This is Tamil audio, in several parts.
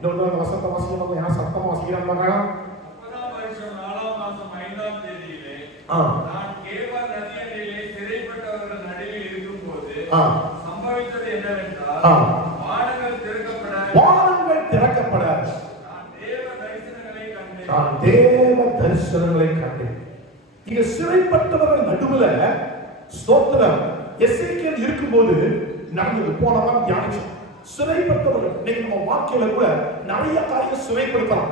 இன்னொரு வசந்த வாசிக்கிறவங்க யார் சத்தமா வாசிக்கிறாங்க? 30ஆம் வருஷம் 4ஆம் மாதம் 5ஆம் தேதியிலே நான் கேபார் நதியண்டையிலே சிறைப்பட்டவர்கள் நடுவில் இருக்கும்போது சம்பவித்தது என்னவென்றால், வானங்கள் திறக்கப்பட நான் தேவ தரிசனங்களை கண்டேன். இங்க சிறைப்பட்டவர்கள் நடுவுல ஸ்தோத்திரம் எசேக்கியேல் இருக்கும்போது நடந்தது. போனதான் தியானிச்சோம். சிறைப்பட்டவர்கள் இன்னைக்கு நம்ம வாழ்க்கையில கூட நிறைய காரியம் சிறைப்படுத்தலாம்.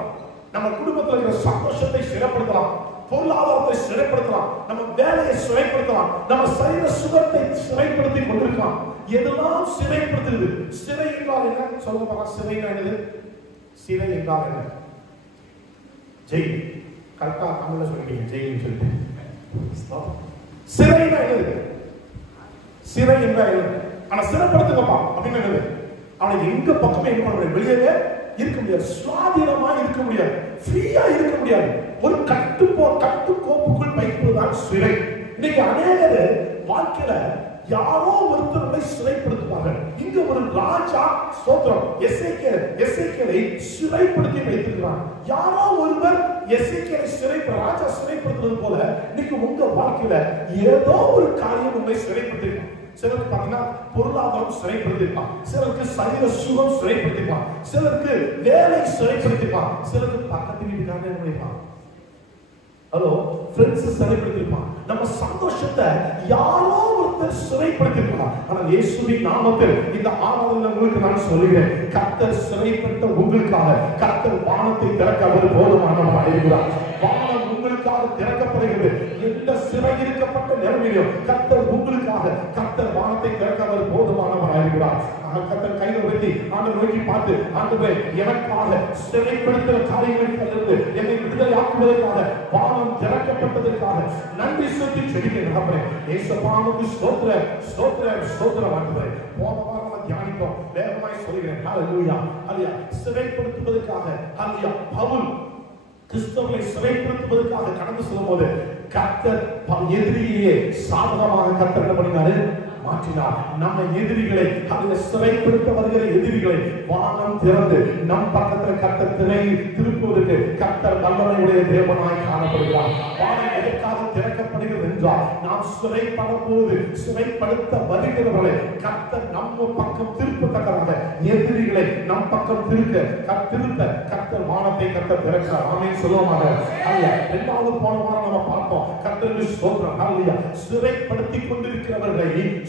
நம்ம குடும்பத்தில் இருக்கிற சந்தோஷத்தை சிறைப்படுத்தலாம், பொருளாதாரத்தை சிறைப்படுத்தலாம், நம்ம வேலையை சிறைப்படுத்தலாம், நம்ம சரீர சுகத்தை சிறைப்படுத்தி கொண்டிருக்கலாம். எதெல்லாம் சிறைப்படுத்துது? சிறை என்றால் என்ன சொல்ல போறா? சிறை என்னது? சிறை என்றால் என்ன? ஜெயில். கரெக்டா தமிழ்ல சொல்லிட்டீங்க, ஜெயில்னு சொல்லிட்டு. சிறை என்னது? சிறை என்றால் என்ன? ஆனா சிறைப்படுத்துங்கப்பா அப்படின்னு என்னது? ஆனா எங்க பக்கமே என்ன பண்ண முடியாது, வெளியே இருக்க முடியாது, சுவாதீனமா இருக்க முடியாது, ஃப்ரீயா இருக்க முடியாது. ஒரு கட்டுக்கோப்புக்குள் வைப்பதுதான் சிறை. இன்னைக்கு அநேகர் வாழ்க்கையில யாரோ ஒருத்தரை சிறைப்படுத்துவார்கள். இங்க ஒரு ராஜா ஸ்தோத்திரம் எசேக்கியேலை சிறைப்படுத்தி வைத்திருக்கிறார். யாரோ ஒருவர் எசேக்கியேலை ராஜா சிறைப்படுத்துறது போல இன்னைக்கு உங்க வாழ்க்கையில ஏதோ ஒரு காரியம் உங்களை சிறைப்படுத்திருக்கும். சிலருக்கு பாத்தீங்கன்னா பொருளாதாரம் சிறைப்படுத்திருப்பான், சிலருக்கு சரீர சுகம் சிறைப்படுத்திருப்பான், சிலருக்கு வேலை சிறைப்படுத்திருப்பான், சிலருக்கு பக்கத்து வீட்டுக்காரங்க நினைப்பான், ஹலோ ஃப்ரெண்ட்ஸ் சிறைப்படுத்திருப்பான். நம்ம சந்தோஷத்தை யாரோ ஒருத்தர் சிறைப்படுத்திருப்பான். ஆனால் இயேசுவின் நாமத்தில் இந்த ஆராதனை உங்களுக்கு நான் சொல்லுகிறேன், கர்த்தர் சிறைப்பட்ட உங்களுக்காக கர்த்தர் வானத்தை திறக்க அவர் போதுமானவராக இருக்கிறார். வானம் உங்களுக்காக திறக்கப்படுகிறது. எந்த சிறையிருக்கப்பட்ட நிலைமையிலும் கர்த்தர் உங்களுக்காக கர்த்தர் வானத்தை திறக்க அவர் போதுமானவராக இருக்கிறார். கர்த்தர் கையில் வைத்து ஆண்டவர் நோக்கி பார்த்து, ஆண்டவரே எனக்காக சிறைப்படுத்துகிற காரியங்களிலிருந்து என்னை விடுதலை ஆக்குவதற்காக வானம் திறக்கப்பட்டதற்காக நன்றி சொல்லி செபிக்கிறேன். ஏசப்பாவுக்கு ஸ்தோத்திரம் ஸ்தோத்திரம் ஸ்தோத்திரம் ஆண்டவரே. போன வாரம் நம்ம தியானித்தோம், வேகமாய் சொல்கிறேன். ஹல்லேலூயா ஹல்லேலூயா. சிறைப்படுத்துவதற்காக ஹல்லேலூயா பவுல் கிறிஸ்தவர்களை சிறைப்படுத்துவதற்காக கடந்து செல்லும்போது கர்த்தர் எதிரியே சாதகமாக கர்த்தர் என்ன பண்ணினாரு? மாற்றினார். நம்ம எதிரிகளை, அதுல சிறைப்படுத்த வருகிற எதிரிகளை வானம் திறந்து நம் பக்கத்தில் கர்த்தர் திருப்புவதற்கு கர்த்தர் வல்லமையுடைய தேவனாய் காணப்படுகிறார். வானம் எதற்காக திறக்கப்படுகிறது என்றால், நாம் சிறைப்படும் போது சிறைப்படுத்த வருகிறவர்களை கர்த்தர் நம்ம பக்கம் திருப்பத்தக்கதாக எதிரிகளை நம் பக்கம் திருத்த கர்த்தர் வானத்தை கர்த்தர் திறக்கிறார். ஆமென் சொல்லுவாங்க. இரண்டாவது போன வாரம் நம்ம பார்த்தோம், கர்த்தருக்கு ஸ்தோத்திரம் ஹல்லேலூயா. சிறைப்படுத்தி கொண்டிருக்கிறவர்களை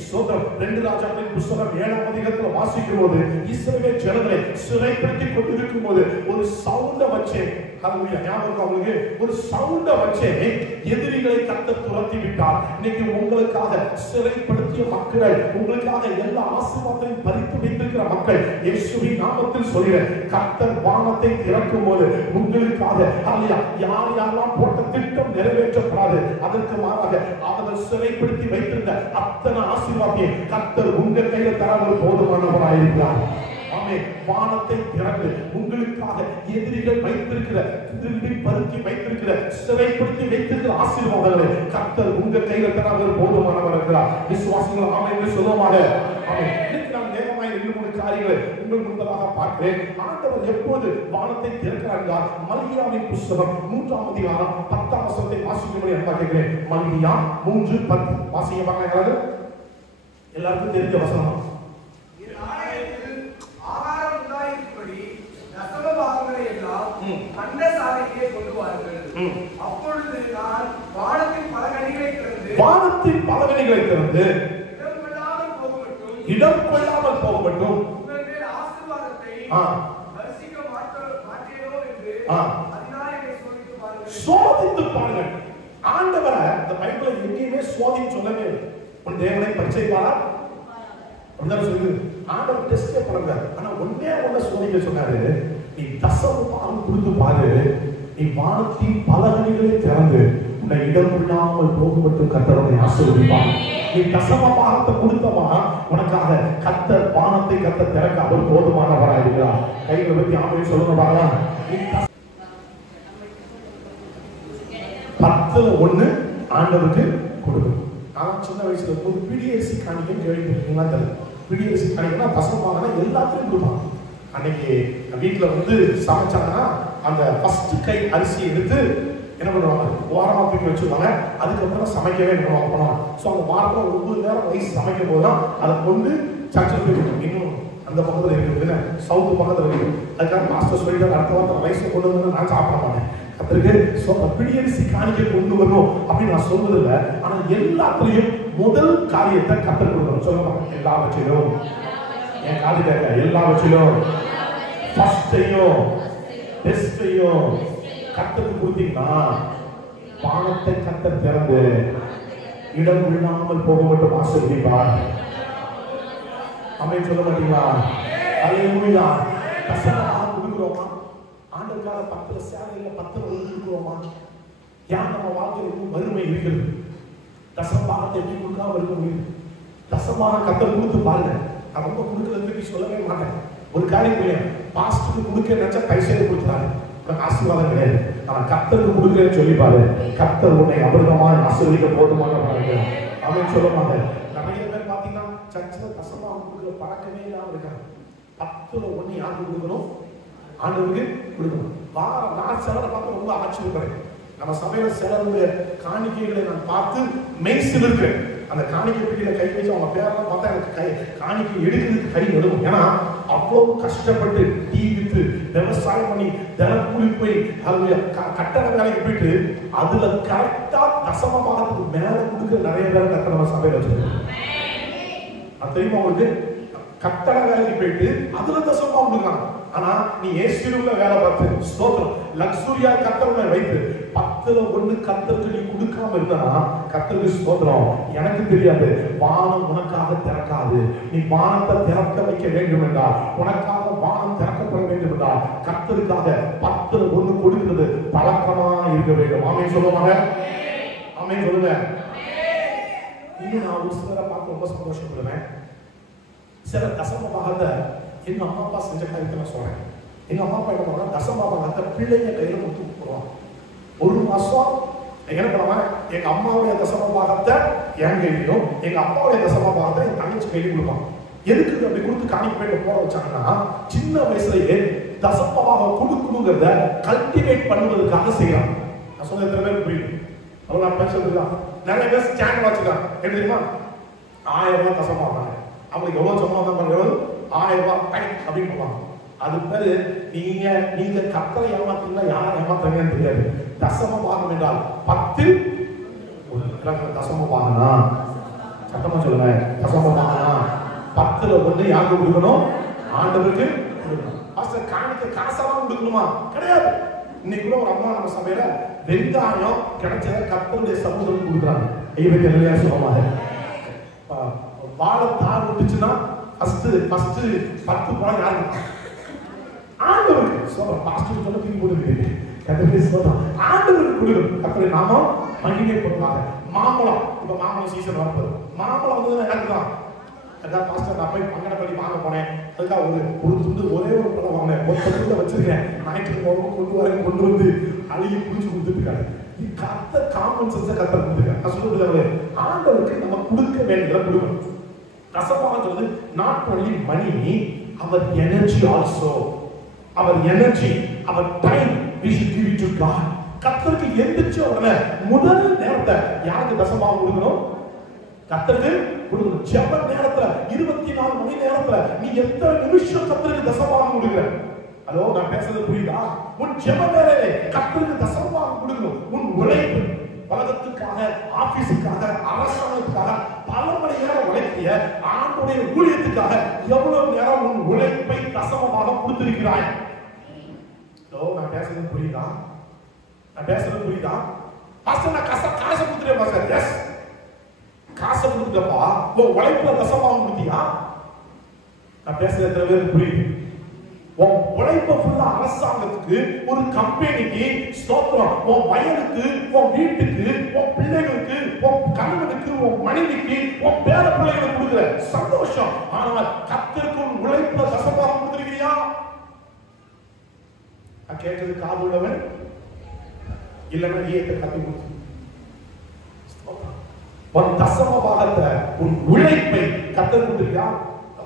ஸ்தோத்திரம் 2 ராஜாக்களின் புத்தகம் 7ஆம் அதிகாரத்தில் வாசிக்கும் போது இஸ்ரவேல் ஜனங்களை சிறைப்படுத்தி கொண்டிருக்கும் போது ஒரு சவுண்ட வச்சு ஹல்லேலூயா ஞாபகம் அவங்களுக்கு ஒரு சவுண்ட வச்சு எதிரிகளை கர்த்தர் துரத்தி விட்டார். இன்னைக்கு உங்களுக்காக சிறைப்படுத்திய மக்கள், உங்களுக்காக எல்லா ஆசீர்வாதத்தையும் பறித்து வைத்திருக்கிற மக்கள் இயேசுவின் நாமத்தில் சொல்கிறேன், கர்த்தர் வானத்தை திறக்கும் போது உங்களுக்காக ஹல்லேலூயா யார் யாரெல்லாம் போட்ட திட்டம் நிறைவேற்றப்படாது, அதற்கு மாறாக அவர்கள் சிறைப்படுத்தி வைத்திருந்த அத்தனை ஆசீர்வாதத்தை கர்த்தர் உங்க கையில தரவர் போதுமானவராயிருக்கிறார். ஆமென். வானத்தை திறந்து உங்களுக்காக எதிரிகள் வைத்திருக்கிற திருடி பருத்தி வைத்திருக்கிற சிறைப்படுத்தி வைத்திருக்கிற ஆசீர்வாதங்களை கர்த்தர் உங்க கையில தரவர் போதுமானவர் இருக்கிறார். விசுவாசிகள் ஆமென் என்று சொல்லுவாங்க. ஆமென். இன்னைக்கு நான் வேகமாய் 2-3 காரியங்களை உங்கள் முன்பதாக பார்க்கிறேன். ஆண்டவர் எப்போது வானத்தை திறக்கிறார்? மல்கியாவின் புத்தகம் 3ஆம் அதிகாரம் 10ஆம் வசனத்தை வாசிக்கும்படி நான் கேட்கிறேன். மல்கியா 3:10 வாசிக்க பாருங்க. எல்லாருக்கும் தெரிஞ்ச வசனம். ஆகாரம் உண்டாயிருக்கும்படி தசம பாகங்களை எல்லாம் அண்ட சாலையிலே கொண்டு வாருங்கள். அப்பொழுது நான் வானத்தின் பலகணிகளை திறந்து இடம் கொள்ளாமல் போக மட்டும் உங்கள் மேல் ஆசீர்வாதத்தை தரிசிக்க மாட்டேனோ என்று அதனாலே என்னை சோதித்து பாருங்கள். ஆண்டவரை இந்த பைபிள்ல எங்கேயுமே சோதின்னு சொல்லவே இல்லை. உன் தேவனை பரிசைப்பாரா அப்படிதான் சொல்லுது. ஆண்டவர் டெஸ்டே பண்ணல. ஆனா ஒன்னே ஒன்ன சோதிக்க சொன்னாரு, நீ தசம பாகம் கொடுத்து பாரு, நீ வானத்தின் பலகணிகளை திறந்து உன்னை இடம் கொள்ளாமல் போக மட்டும் கர்த்தர் உன்னை ஆசீர்வதிப்பார். நீ தசம பாகத்தை கொடுத்தமா உனக்காக கர்த்தர் வானத்தை கர்த்தர் திறக்க அவர் போதுமானவராக இருக்கிறார். கைகளை பத்தி ஆமென் சொல்லுங்க பார்க்கலாம். 10:1 ஆண்டவருக்கு கொடுக்கணும். நான் சின்ன வயசுல ஒரு பிடிஎஸ்சி காணிக்கை கேள்விப்பட்டிருக்கீங்களா தெரியல. பிடிஎஸ்சி காணிக்கைனா தசம பாகம்னா எல்லாத்தையும் கொடுப்பாங்க. அன்னைக்கு வீட்டுல வந்து சமைச்சாங்கன்னா அந்த ஃபர்ஸ்ட் கை அரிசி எடுத்து என்ன பண்ணுவாங்க, ஓரமா தூக்கி வச்சுருவாங்க. அதுக்கப்புறம் சமைக்கவே பண்ணுவாங்க. ஸோ அந்த வாரத்தில் 9 நேரம் வயசு சமைக்கும் போது தான் அதை கொண்டு சர்ச்சில் போய் இன்னும் அந்த பக்கத்தில் இருக்குது, சவுத்து பக்கத்தில் இருக்குது. அதுக்காக மாஸ்டர் சொல்லிட்டு அடுத்த வாரத்தில் வயசை கொண்டு வந்து நான் சாப்பிட மாட்டேன். கத்திரிக்கு பிடியரிசி காணிக்கை கொண்டு வரணும் அப்படின்னு நான் சொல்றதில்லை. ஆனால் எல்லாத்துலேயும் முதல் காரியத்தை கற்றுக் கொடுக்கணும். சொல்லுவாங்க எல்லாவற்றிலும், என் காது கேட்க, எல்லாவற்றிலும் ஃபர்ஸ்டையும் பெஸ்டையும் கத்தருக்கு கொடுத்தீங்கன்னா பானத்தை கத்த திறந்து இடம் விழாமல் போக மட்டும் ஆசீர்வதிப்பார். அமை சொல்ல மாட்டீங்களா? அல்லேலூயா. தசமமாக கொடுக்குறோமா? ஆண்டுக்கால 10 சேலையில 10 கொடுக்குறோமா? ஏன் நம்ம வாழ்க்கையில் வறுமை இருக்கிறது? தசமபாகத்தை எப்படி கொடுக்காம இருக்க முடியும்? தசமாக கத்தர் கொடுத்து பாருங்க. நான் ரொம்ப கொடுக்கறதுக்கு சொல்லவே மாட்டேன். ஒரு காரியம் புரியும், பாஸ்டருக்கு கொடுக்க நினைச்சா பைசையை கொடுத்துறாரு, ஆசீர்வாதம் கிடையாது. ஆனா கத்தருக்கு கொடுக்கிறேன்னு சொல்லி பாரு, கத்தர் உன்னை அமிர்தமா ஆசீர்வதிக்க போதுமான அப்படின்னு சொல்லுவாங்க. நிறைய பேர் பாத்தீங்கன்னா சர்ச்சில் தசமா கொடுக்குற பழக்கமே இல்லாம இருக்காங்க. 10ல் 1 யாருக்கு கொடுக்கணும்? ஆண்டவருக்கு கொடுக்கணும். நான் சிலரை பார்த்து ரொம்ப ஆச்சரியப்படுறேன். நம்ம சபையில சிலருடைய காணிக்கைகளை நான் பார்த்து மெய்சில் இருக்கேன். அந்த காணிக்கை பெட்டியில கை வச்சு அவங்க பேரெல்லாம் பார்த்தா எனக்கு காணிக்கை எடுக்கிறதுக்கு கை நடுவும். ஏன்னா அவ்வளவு கஷ்டப்பட்டு டீ வித்து விவசாயம் பண்ணி தினக்கூலி போய் கட்டட வேலைக்கு போயிட்டு அதுல கரெக்டா தசம பாகத்துக்கு மேல கொடுக்குற நிறைய பேர் கட்ட நம்ம சபையில வச்சிருக்கோம். அது தெரியுமா உங்களுக்கு? கட்டட வேலைக்கு போயிட்டு அதுல தசமமா கொடுக்கலாம். ஆனா நீ ஏசிரூம்ல வேலை பார்த்து ஸ்தோத்திரம் லக்ஸூரியா கத்தருமே வைத்து 10ல் 1 கத்தருக்கு நீ கொடுக்காம இருந்தா கத்தருக்கு ஸ்தோத்திரம். எனக்கு தெரியாது, வானம் உனக்காக திறக்காது. நீ வானத்தை திறக்க வைக்க வேண்டும் என்றால், உனக்காக வானம் திறக்கப்பட வேண்டும் என்றால் கத்தருக்காக 10ல் 1 கொடுக்கிறது பழக்கமா இருக்க வேண்டும். ஆமென் சொல்லுவாங்க. ஆமென் சொல்லுங்க. இன்னும் நான் ஒரு சிலரை பார்த்து ரொம்ப சந்தோஷப்படுவேன். சில தசம பாகத்தை எங்க அம்மா அப்பா செஞ்ச காரியத்தை நான் சொல்றேன். எங்க அம்மா அப்பா என்ன பண்ணுவாங்க, தசம பாகத்தை பிள்ளைங்க கையில கொடுத்து போடுவாங்க. 1 மாசம் என்ன பண்ணுவாங்க, எங்க அம்மாவுடைய தசம பாகத்தை என் கையிலையும் எங்க அப்பாவுடைய தசம பாகத்தை என் தங்கச்சி கையிலையும் கொடுப்பாங்க. எதுக்கு அப்படி கொடுத்து காணிக்க போட வச்சாங்கன்னா, சின்ன வயசுலயே தசம பாகம் கொடுக்கணுங்கிறத கல்டிவேட் பண்ணுவதற்காக செய்யறாங்க. நான் சொல்ல எத்தனை பேர் புரியுது? அவங்க நான் பேசுறதுதான். நிறைய பேர் ஸ்டாண்ட் வச்சுக்காங்க. என்ன தெரியுமா? 1000 ரூபாய் தசம பாகம், அவங்களுக்கு எவ்வளவு சம்பளம் தான் 1000 ரூபாய் டைம் அப்படின்னு சொல்லுவாங்க. அது பேரு நீங்க கத்தரை ஏமாத்தீங்களா யாரை ஏமாத்துறீங்கன்னு தெரியாது. தசம பாகம் என்றால் 10ல் 1 தசம பாகனா, சத்தமா சொல்லுங்க, தசம பாகனா 10ல் 1 யாருக்கு கொடுக்கணும்? ஆண்டவருக்கு கொடுக்கணும். பாஸ்டர் காணிக்க காசெல்லாம் கொடுக்கணுமா? கிடையாது. இன்னைக்கு கூட ஒரு அம்மா நம்ம சபையில வெங்காயம் கிடைச்சத கத்தருடைய சமூகம் கொடுக்குறாங்க. ஐயருக்கு நிறைய சொல்லுவாங்க. வாழைத்தார் விட்டுச்சுன்னா ஃபர்ஸ்ட் 10 பழம் யாருக்கு? ஆண்டவருக்கு. சொல்றேன், பாஸ்டர் சொல்ல தூக்கி போடுங்க. கத்தருடைய சொல்றோம், ஆண்டவருக்கு கொடுக்கணும். கத்தருடைய நாமம் மகிமைப்படுவாங்க. மாம்பழம், இப்ப மாம்பழம் சீசன் வரப்போகுது. மாம்பழம் வந்து எனக்கு தான். அதான் பாஸ்டர் நான் போய் பங்கடப்பள்ளி வாங்க போனேன். அதுக்காக ஒரு துண்டு ஒரே ஒரு பழம் வாங்கினேன். ஒரு துண்டு வச்சிருக்கேன். ஞாயிற்றுக்கிழமை கொண்டு வந்து அழுகி பிடிச்சி கொடுத்துருக்காரு. கத்த காமன் சென்ஸை கத்த கொடுத்துருக்காரு. நான் சொல்றது ஆண்டவருக்கு நம்ம கொடுக்க வேண்டியதை கொடுக்கணும். தசமபாகம் சொல்றது not only money, our energy also. Our energy, our time we should give it to God. கர்த்தருக்கு எந்திரிச்ச உடனே முதல் நேரத்தை யாருக்கு தசமபாகம் கொடுக்கணும்? கர்த்தருக்கு கொடுக்கணும். ஜெப நேரத்துல 24 மணி நேரத்துல நீ எத்தனை நிமிஷம் கர்த்தருக்கு தசமபாகம் கொடுக்குற? ஹலோ, நான் பேசுறது புரியுதா? உன் ஜெப வேளையிலே கர்த்தருக்கு தசமபாகம் கொடுக்கணும். உன் உழைப்பு, உலகத்துக்காக, ஆபீஸுக்காக, அரசாங்கத்துக்காக பல மணி நேரம் உழைக்கிய ஆண்டுடைய ஊழியத்துக்காக எவ்வளவு நேரம் உன் உழைப்பை தசமமாக கொடுத்திருக்கிறாய்? நான் பேசுறது புரியுதா? நான் பேசுறது புரியுதா? பாஸ்டர் நான் காசை கொடுத்துட்டேன் பாஸ்டர். எஸ், காசை கொடுத்துட்டப்பா. உன் உழைப்புல தசமமாக கொடுத்தியா? நான் பேசுறது எத்தனை பேருக்கு புரியுது? உன் உழைப்ப ஃபுல்லா அரசாங்கத்துக்கு, ஒரு கம்பெனிக்கு ஸ்தோத்திரம், உன் வயலுக்கு, உன் வீட்டுக்கு, உன் பிள்ளைகளுக்கு, உன் கணவனுக்கு, உன் மனைவிக்கு, உன் பேர பிள்ளைகளுக்கு கொடுக்குற சந்தோஷம். ஆனால் கர்த்தருக்கு உன் உழைப்புல தசமபாகம் கொடுத்திருக்கிறியா? நான் கேட்டது காது உள்ளவன் இல்லைன்னா ஏத்த கத்தி கொடுத்து உன் தசமபாகத்தை, உன் உழைப்பை கர்த்தர் கொடுத்திருக்கியா?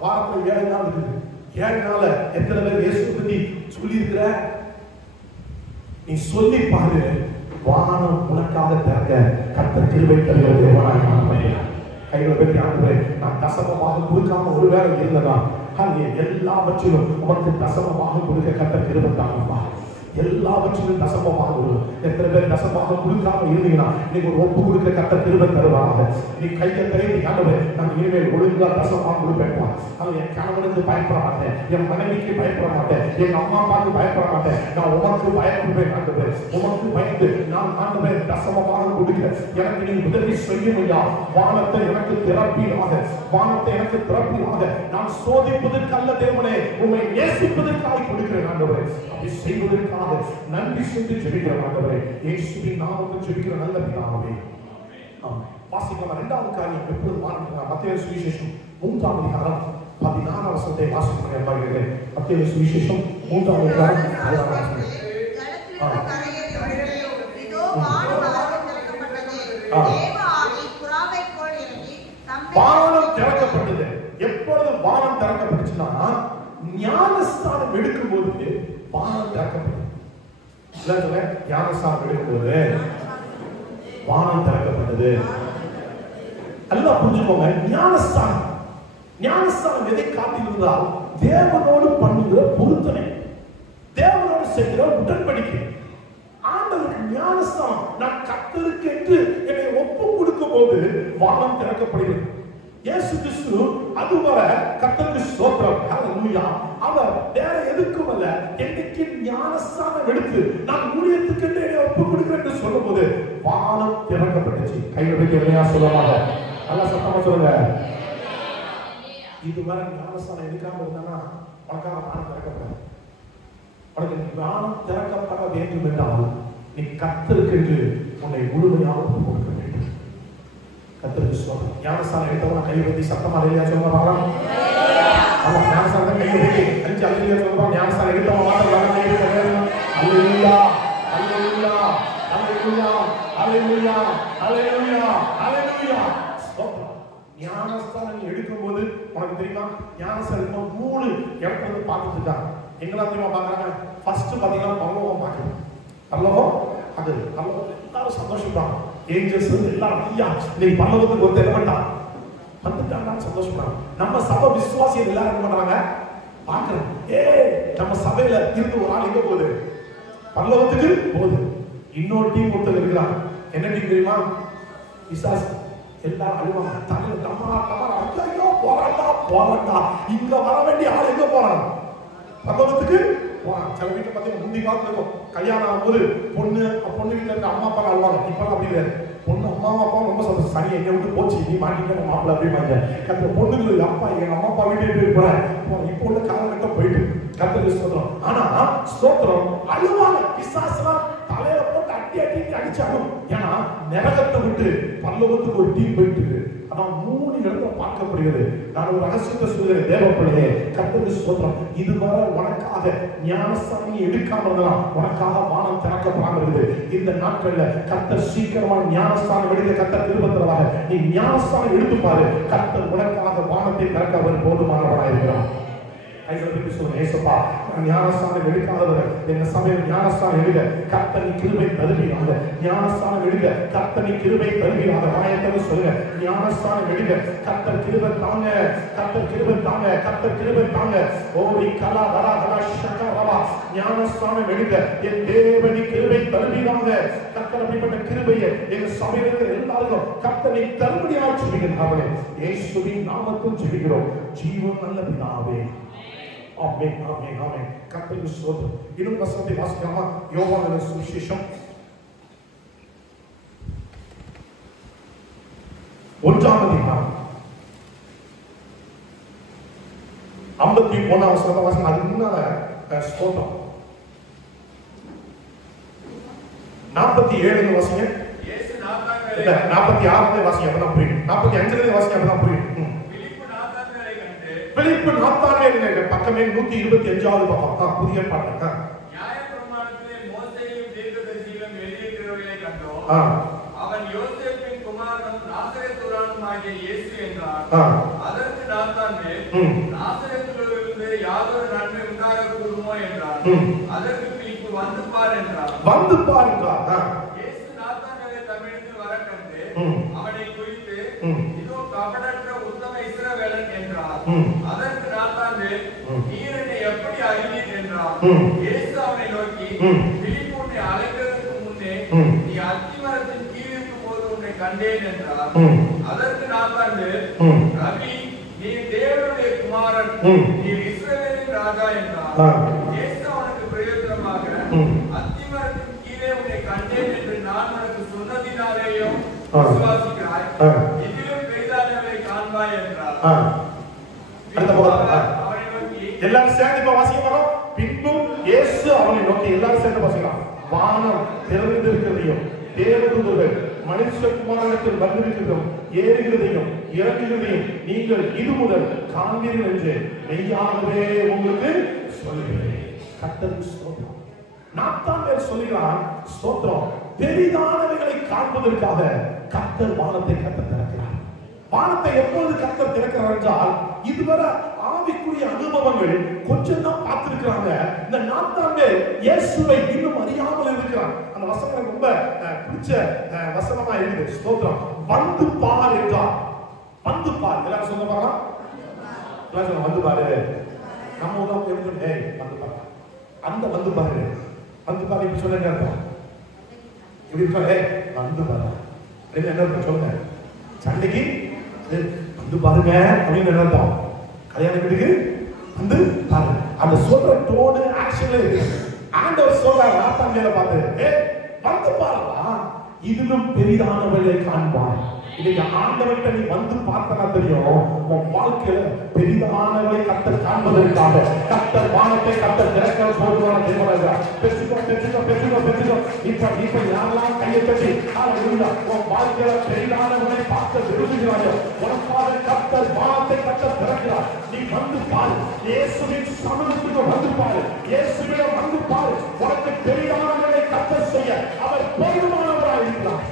வாரத்துல 7 நாள் இருக்குது. ஏன்னால எத்தனை பேர் இயேசு பத்தி சொல்லி இருக்கிற? நீ சொல்லி பாரு, வானம் உனக்காக திறக்க கர்த்தர் கிருபை தருகிற தேவனாய் காணப்படுகிறார். கைகளை பற்றி ஆண்டுகிறேன். நான் தசமமாக கொடுக்காம ஒருவேளை இருந்ததா எல்லாவற்றிலும் உனக்கு தசமமாக கொடுக்க கர்த்தர் கிருபை தாங்கப்பா. எல்லாவற்றிலும் தசமமாக கொடுக்கும். எத்தனை பேர் தசமமாக கொடுக்காம இருந்தீங்கன்னா நீங்க ஒரு ஒப்பு கொடுக்க கர்த்தர் கிருபை தருவாங்க. நீ கையை தயவி ஆண்டவே, நான் இனிமேல் ஒழுங்கா தசமமாக கொடுப்பேன்ப்பா. அவன் என் கணவனுக்கு பயப்பட மாட்டேன், என் மனைவிக்கு பயப்பட மாட்டேன், என் அம்மா அப்பாவுக்கு பயப்பட மாட்டேன். நான் உனக்கு பயப்படுவேன் ஆண்டவே. உனக்கு பயந்து நான் ஆண்டவே தசமமாக கொடுக்க எனக்கு நீ உதவி செய்யுமையா. வானத்தை எனக்கு திறப்பீராக, வானத்தை எனக்கு திறப்பீராக. நான் சோதிப்பதற்கல்ல தேவனே, உம்மை நேசிப்பதற்காக கொடுக்கிறேன் ஆண்டவே. அப்படி செய்வதற்காக நன்றி சொல்லி ஜெபிக்கிறேன் ஆண்டவரே. இயேசுவின் நாமத்தில் ஜெபிக்கிற நல்ல பிதாவே. ஆமென். வாசிக்கலாம். இரண்டாவது காரியம் எப்பொழுது வாசிக்கலாம்? மத்தேயு சுவிசேஷம் 3ஆம் அதிகாரம் 16ஆம் வசனத்தை வாசிக்கிறேன் பாருங்கள். மத்தேயு சுவிசேஷம் 3ஆம் அதிகாரம் 16ஆம் வசனம். வானம் திறக்கப்பட்டது. எப்பொழுது வானம் திறக்கப்பட்டுச்சுன்னா, ஞானஸ்தானம் எடுக்கும் போது வானம் திறக்கப்பட்டது. ஞானஸ்தானம் எடுக்கும் போது வானம் திறக்கப்பட்டது. நல்லா புரிஞ்சுக்கோங்க. ஞானஸ்தானம் ஞானஸ்தானம் எதை காட்டியிருந்தால் தேவனோடு பண்ணுகிற பொருத்தனை, தேவனோடு செய்கிற உடன்படிக்கை. ஆண்டவருக்கு ஞானஸ்தானம் நான் கர்த்தருக்கு என்று என்னை ஒப்பு கொடுக்கும் போது வானம் திறக்கப்படுகிறது. இயேசு கிறிஸ்து அதுவரை கர்த்தருக்கு ஸ்தோத்திரம், ஹல்லேலூயா. அவர் வேற எதுக்கும் அல்ல, என்னைக்கு ஞானஸ்தானம் எடுத்து நான் ஊழியத்துக்கு என்று என்னை ஒப்பு கொடுக்கிறேன் என்று சொல்லும்போது வானம் திறக்கப்பட்டுச்சு. கையில் வைக்க இல்லையா சொல்லுவாங்க. நல்லா சத்தமா சொல்லுங்க. இதுவரை ஞானஸ்தானம் எடுக்காம இருந்தானா உனக்காக வானம் திறக்கப்படாது. உனக்கு வானம் திறக்கப்பட வேண்டும் என்றால் நீ கர்த்தருக்கு என்று உன்னை முழுமையாக ஒப்பு கொடுக்க வேண்டும். கர்த்தருக்கு ஸ்தோத்திரம். ஞானஸ்தானம் எடுத்தவங்க கை வைத்து சத்தமா இல்லையா சொல்லுவாங்க. ஆமா, ஞானஸ்தானம் கை வைத்து அஞ்சு அல்லையா சொல்லுவாங்க. ஞானஸ்தானம் எடுத்தவங்க மாத்திரம் கை வைக்க. அல்லேலூயா, அல்லேலூயா, அல்லேலூயா, அல்லேலூயா, அல்லேலூயா, அல்லேலூயா. ஸ்தோத்திரம். ஞானஸ்தானம் எடுக்கும் போது உனக்கு தெரியுமா, ஞானஸ்தானம் 3 இடத்துல இருந்து பார்த்துட்டு இருக்காங்க. எங்கெல்லாம் தெரியுமா பார்க்கறாங்க? ஃபர்ஸ்ட் பாத்தீங்கன்னா பரலோகம் பார்க்கணும். பரலோகம் அது பரலோகம் எல்லாரும் சந்தோஷப்படுறாங்க. ஏஞ்சல்ஸ் எல்லாரும் ஐயா நீங்க பரலோகத்துக்கு ஒரு தெரியவண்டா வந்துட்டாங்கன்னு சந்தோஷப்படுறாங்க. நம்ம சபை விசுவாசிகள் எல்லாரும் என்ன பண்றாங்க? பார்க்கறாங்க. நம்ம சபையில இருந்து ஒரு ஆள் எங்க போகுது? பரலோகத்துக்கு போகுது. இன்னொரு டீம் ஒருத்தர் இருக்கிறாங்க. என்ன டீம் தெரியுமா? விசாஸ். எல்லாரும் அழுவாங்க. தலையில தம்மா தம்மா ஐயோ போராட்டா போராட்டா. இங்க வர வேண்டிய ஆள் எங்க போறாங்க? பரலோகத்துக்கு போறாங்க. சில வீட்டுல பார்த்தீங்கன்னா முந்தி காலத்துல இருக்கும், கல்யாணம் ஆகும்போது பொண்ணு வீட்டுல இருக்க அம்மா அப்பா அழுவாங்க. இப்பெல்லாம் அப்படி இல்லை. பொண்ணு அம்மா அப்பா ரொம்ப சந்தோஷம். சரி எங்க விட்டு போச்சு, நீ மாட்டிக்கிட்ட மாப்பிள்ள அப்படிமாங்க. கத்த பொண்ணுங்களுக்கு அப்பா எங்க அம்மா அப்பா வீட்டுக்கு போய் போறேன். இப்போ உள்ள காலகட்டம் போயிட்டு கர்த்தருக்கு ஸ்தோத்திரம். ஆனா ஸ்தோத்திரம் அழுவாங்க. பிசாசுலாம் தலையில போட்டு அடி அடி அடிச்சாலும், ஏன்னா நரகத்தை விட்டு பரலோகத்துக்கு ஒரு டீம் போயிட்டு இருக்கு. அதான் 3 இடத்துல பார்க்கப்படுகிறது. நான் ஒரு ரகசியத்தை சொல்கிறேன் தேவப்பிள்ளையே, கர்த்தருக்கு ஸ்தோத்திரம். இதுவரை உனக்காக ஞானஸ்தானம் எடுக்காம இருந்தா உனக்காக வானம் திறக்கப்படாம இருக்குது. இந்த நாட்கள்ல கர்த்தர் சீக்கிரமா ஞானஸ்தானம் எடுக்க கர்த்தர் திருப்பத்தரவாக நீ ஞானஸ்தானம் எடுத்து பாரு. கர்த்தர் உனக்காக வானத்தை திறக்க அவர் போதுமானவராக இருக்கிறார். ஏசப்பா, ஞானஸ்தானம் எடுக்காதவர் எங்க சபையில் ஞானஸ்தானம் எடுக்க கர்த்தர் கிருபை தருவீராக. ஞானஸ்தானம் எடுக்க கர்த்தர் கிருபை தருவீராக. வாயத்தோடு சொல்லுங்க, ஞானஸ்தானம் எடுக்க கர்த்தர் கிருபை தாங்க, கர்த்தர் கிருபை தாங்க, கர்த்தர் கிருபை தாங்க. ஓரி கலா வரா வரா ஷக்கா ரவா. ஞானஸ்தானம் எடுக்க என் தேவனி கிருபை தருவீராக. கர்த்தர் அப்படிப்பட்ட கிருபையை எங்க சபையில் இருக்கிற எல்லாருக்கும் கர்த்தரை தரும்படியாக ஜெபிக்கிறோம். இயேசுவின் நாமத்தில் ஜெபிக்கிறோம். ஜீவன் நல்ல பிதாவே. ஆமென், ஆமென், ஆமென். கர்த்தருக்கு ஸ்தோத்திரம். இன்னும் வசனத்தை வாசிக்கலாமா? யோவான் சுவிசேஷம் 1ஆம் அதிகாரம் 51ஆம் வசனத்தை வாசிக்கலாம். அதுக்கு முன்னால ஸ்தோத்திரம் 47 வாசிங்க. இயேசு நாத்தான்களை 46 வாசிங்க, அப்பதான் புரியும். 45 வாசிங்க, அப்பதான் புரியும். பிலிப்பு நாத்தான்வேல் பக்கமே 125வது பக்கம். புதிய பாட்டு. நியாயப்பிரமாணத்திலே மோசேயும் தீர்க்கதரிசிகளும் எழுதியிருக்கிறவர்களை கண்டோம். அவன் யோசேப்பின் குமாரனும் நாசரேத்தூரானுமாகிய இயேசு என்றார். அதற்கு நாத்தான்வேல், நாசரேத்திலிருந்து இதிலே யாதொரு நன்மை உண்டாக கூடுமோ என்றார். அதற்கு பிலிப்பு வந்து பார் என்றார். வந்து பார் என்றார். இயேசு நாத்தான்வேலை தம்மிடத்தில் வர கண்டு அவனை குறித்து இதோ கபடற்ற உத்தம இஸ்ரவேலன் என்றார். அதற்கு நாத்தான்வேல், நீர் என்னை எப்படி அறிவீர் என்றார். இயேசு அவனை நோக்கி, பிலிப்பு உன்னை அழைக்கிறதுக்கு முன்னே நீ அத்திமரத்தின் கீழ் இருக்கும் போது உன்னை கண்டேன் என்றார். அதற்கு நாத்தான்வேல், ரபி, நீ தேவனுடைய குமாரன், நீ இஸ்ரவேலின் ராஜா என்றார். இயேசு அவனுக்கு பிரயோஜனமாக, அத்திமரத்தின் கீழே உன்னை கண்டேன் என்று நான் உனக்கு சொன்னதினாலேயும் விசுவாசிக்கிறாய், இதிலும் பெரிதானவரை காண்பாய் என்றார். அவனை நோக்கி எல்லாரும் சேர்ந்து இப்ப வாசிக்கிறோம். பின்பும் இயேசு அவனை நோக்கி, எல்லாரும் சேர்ந்து வாசிக்கலாம். வானம் திறந்திருக்கிறதையும் தேவதூதர்கள் மனுஷகுமாரத்தில் வந்திருக்கிறதும் ஏறுகிறதையும் இறங்குகிறதையும் நீங்கள் இது முதல் காண்பீர்கள் என்று மெய்யாகவே உங்களுக்கு சொல்லுகிறேன். கர்த்தருக்கு ஸ்தோத்திரம். நாத்தான்வேல் சொல்லுகிறான், ஸ்தோத்திரம், பெரிதானவைகளை காண்பதற்காக கர்த்தர் வானத்தை திறக்கிறார். வானத்தை எப்பொழுது கர்த்தர் திறக்கிறார் என்றால், இதுவரை ஆவிக்குரிய அனுபவங்கள் கொஞ்சம் தான் பார்த்திருக்கிறாங்க. இந்த நாத்தான்வேல் இயேசுவை இன்னும் அறியாமல் இருக்கிறான். அந்த வசனம் ரொம்ப பிடிச்ச வசனமா இருக்குது. ஸ்தோத்திரம். வந்து பார் என்றார். வந்து பார். எல்லாரும் சொல்ல பாக்கலாம். எல்லாரும் சொல்ல வந்து பாரு. நம்ம ஊர்ல எப்படி வந்து பாரு. அந்த வந்து பாரு. வந்து பாரு இப்படி சொல்லுங்க. இப்படி இருக்க வந்து பாரு. என்ன சொல்லுங்க. சண்டைக்கு வந்து பாருங்க அப்படின்னு நினைப்போம். கல்யாண வீட்டுக்கு வந்து பாருங்க. அந்த சொல்ற டோனு ஆக்ஷன்ல இருக்கு. ஆண்டவர் சொல்றார் நாத்தான்வேலை பார்த்து, வந்து பாருங்க, இதிலும் பெரிதானவர்களை காண்பார். இன்னைக்கு ஆண்டவர்கிட்ட நீ வந்து பார்த்தனா தெரியும், உன் வாழ்க்கையில பெரிதானவர்களை கர்த்தர் காண்பதற்காக கர்த்தர் வானத்தை கர்த்தர் திறக்க போதுமான தேவனாக பெற்றுக்கோ பெற்றுக்கோ பெற்றுக்கோ பெற்றுக்கோ. இப்ப யாரெல்லாம் கையை தட்டி உன் வாழ்க்கையில பெரிதானவர்களை பார்க்க விரும்புகிறாயோ, உனக்காக கர்த்தர் வானத்தை கர்த்தர் திறக்கிறார். நீ வந்து பாரு. இயேசுவின் சமூகத்துக்கு வந்து பாரு. இயேசுவிடம் வந்து பாரு. உனக்கு பெரிதானவர்களை கர்த்தர் செய்ய அவர் போதுமானவராக இருக்கிறார்.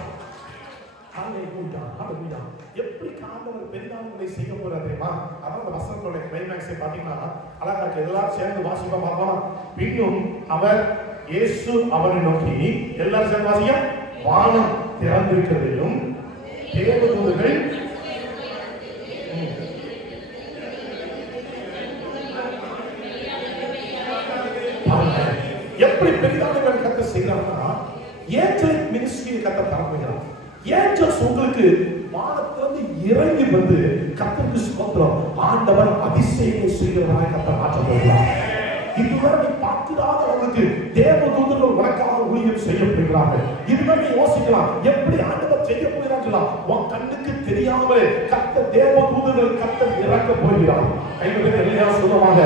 எப்படி ஆண்டவர் பெரிதானவர்களை செய்ய போறார் தெரியுமா? அதான் அந்த வசனத்தோட கிளைமேக்ஸை பாத்தீங்கன்னா அழகா இருக்கு. எல்லாரும் சேர்ந்து வாசிப்பா பார்க்கலாம். பின்னும் அவர் இயேசு அவனை நோக்கி, எல்லாரும் சேர்ந்து வாசிங்க. வானம் திறந்திருக்கிறதையும் தேவதூதர்கள் எப்படி பெரிதானவர்கள் கர்த்தர் செய்யறாங்கன்னா, ஏஞ்சல் மினிஸ்ட்ரியை கர்த்தர் தரப்போகிறார். ஏஞ்சல்ஸ் உங்களுக்கு வானத்திலிருந்து இறங்கி வந்து கர்த்தருக்கு ஸ்தோத்திரம், ஆண்டவர் அதிசயங்களை செய்கிறவராய் கர்த்தர் மாற்ற போகிறார். இதுவரை நீ பார்த்திராத உங்களுக்கு தேவதூதர்கள் உனக்காக ஊழியம் செய்யப்படுகிறார்கள். இதுவரை யோசிக்கலாம், எப்படி ஆண்டவர் செய்ய போகிறார் சொல்லலாம். உன் கண்ணுக்கு தெரியாமலே கர்த்தர் தேவதூதர்கள் கர்த்தர் இறக்க போகிறார். சொல்லுவாங்க,